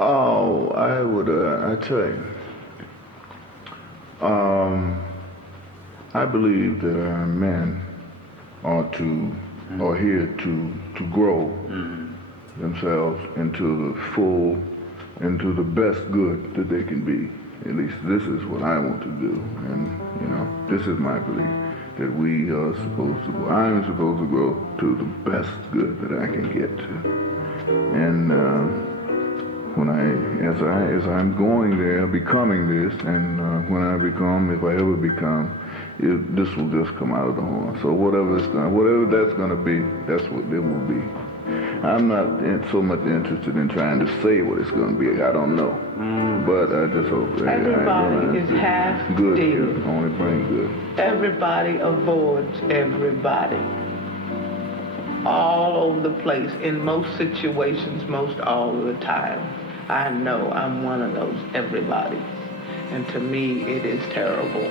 Oh, I tell you, I believe that men are here to grow themselves into the best good that they can be. At least this is what I want to do, and this is my belief that we are I'm supposed to grow to the best good that I can get to, and as I'm going there, becoming this, and when I become, if I ever become, this will just come out of the horn. So whatever that's going to be, that's what it will be. I'm not so much interested in trying to say what it's going to be. I don't know, but I just hope that everybody is half good. dead. Only bring good. Everybody avoids everybody. All over the place, in most situations, most all of the time. I know I'm one of those everybody. And to me, it is terrible.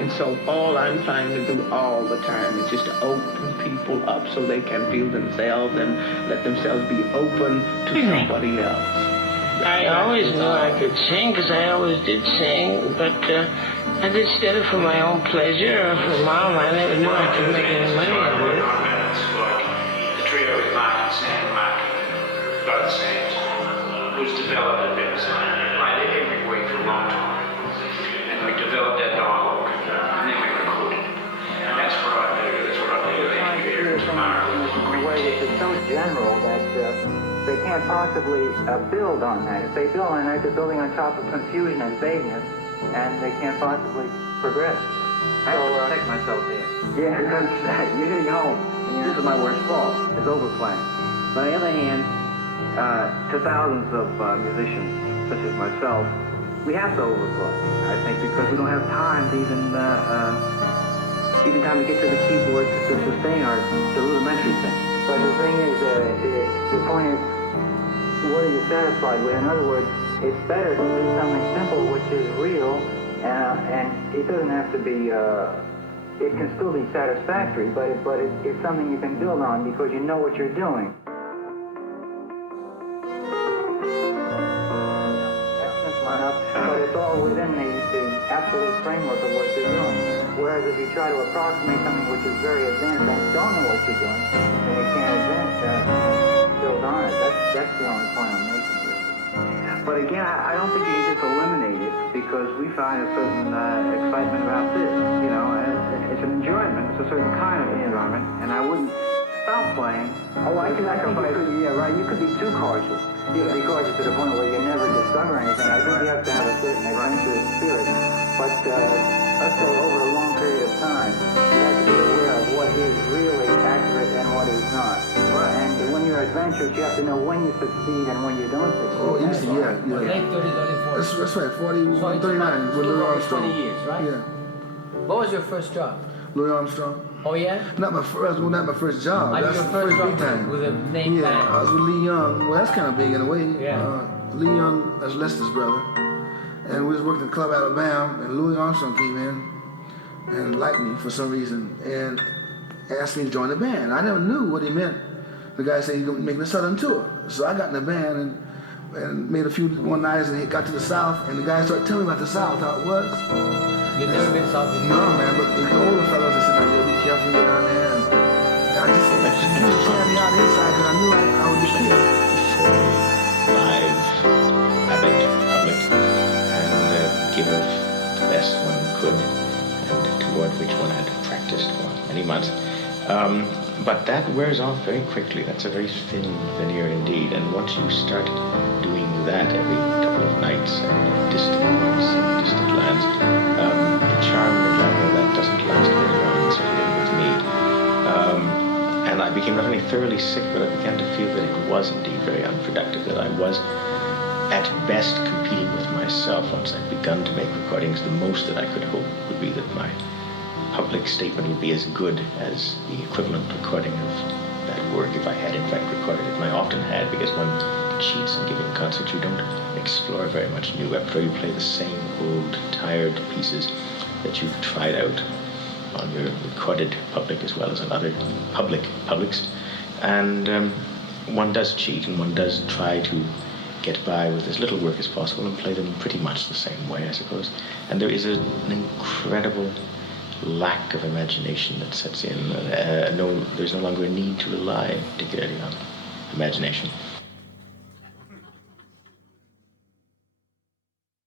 And so all I'm trying to do all the time is just to open people up so they can feel themselves and let themselves be open to somebody else. I always knew I could sing because I always did sing, but I just did it for my own pleasure or for Mom. I never knew I could make any money out of it. The trio with Mark and Sam, both Sams, was developed at Bennett. Played every week for a long time. And we developed that dialogue, and then we recorded. And that's what I do. That's what I do tomorrow. In a way which is so general that they can't possibly build on that. If they build on that, they're building on top of confusion and vagueness, and they can't possibly progress. I have to protect myself here. Yeah, because you're hitting home. This is my worst fault, is overplaying. But on the other hand, to thousands of musicians, such as myself, we have to overplay, I think, because we don't have time to even time to get to the keyboard to sustain the rudimentary thing. But the thing is, the point is, what are you satisfied with? In other words, it's better to do something simple, which is real, and it doesn't have to be, it can still be satisfactory, but it's something you can build on because you know what you're doing. That's simple enough, but it's all within the absolute framework of what you're doing. Whereas if you try to approximate something which is very advanced and don't know what you're doing, then you can't build on it. That's the only point I'm making here. But again, I don't think you can just eliminate it because we find a certain excitement about this. It's an enjoyment. It's a certain kind of enjoyment, and I wouldn't stop playing. Oh, I think you could be too cautious. You could be cautious to the point where you never discover anything. I think you have to have a certain adventurous spirit. But let's say over a long period of time, you have to be aware of what is really accurate and what is not. And when you're adventurous, you have to know when you succeed and when you don't succeed. Oh, easy, yeah. Late 30s, early 40s. That's right, 41, 39 with Louis Armstrong. 20 years, right? Yeah. What was your first job? Louis Armstrong. Oh, yeah? Not my first job. That's your first big job time. with a name Yeah, band. I was with Lee Young. Well, that's kind of big in a way. Yeah. Lee Young, that's Lester's brother. And we was working at Club Alabama, and Louis Armstrong came in and liked me for some reason and asked me to join the band. I never knew what he meant. The guy said he's making a Southern tour. So I got in the band and made a few one-nighters and got to the South, and the guy started telling me about the South, how it was. You've never been South before? No, man, but the older fellows, they said, "Now, you be careful when you get down there." And I just carried me out inside because I knew I would be killed. Live, habit, public, and give of the best one could, and toward which one had practiced for many months. But that wears off very quickly. That's a very thin veneer indeed. And once you start doing that every couple of nights and distant ones and distant lands, the charm and the glamour, that doesn't last very long, certainly with me. And I became not only thoroughly sick, but I began to feel that it was indeed very unproductive, that I was at best competing with myself. Once I'd begun to make recordings, the most that I could hope would be that my public statement would be as good as the equivalent recording of that work if I had in fact recorded it. And I often had, because one cheats in giving concerts. You don't explore very much new repertoire. You play the same old, tired pieces that you've tried out on your recorded public as well as on other publics. And one does cheat, and one does try to get by with as little work as possible and play them pretty much the same way, I suppose. And there is an incredible lack of imagination that sets in. There's no longer a need to rely particularly on imagination.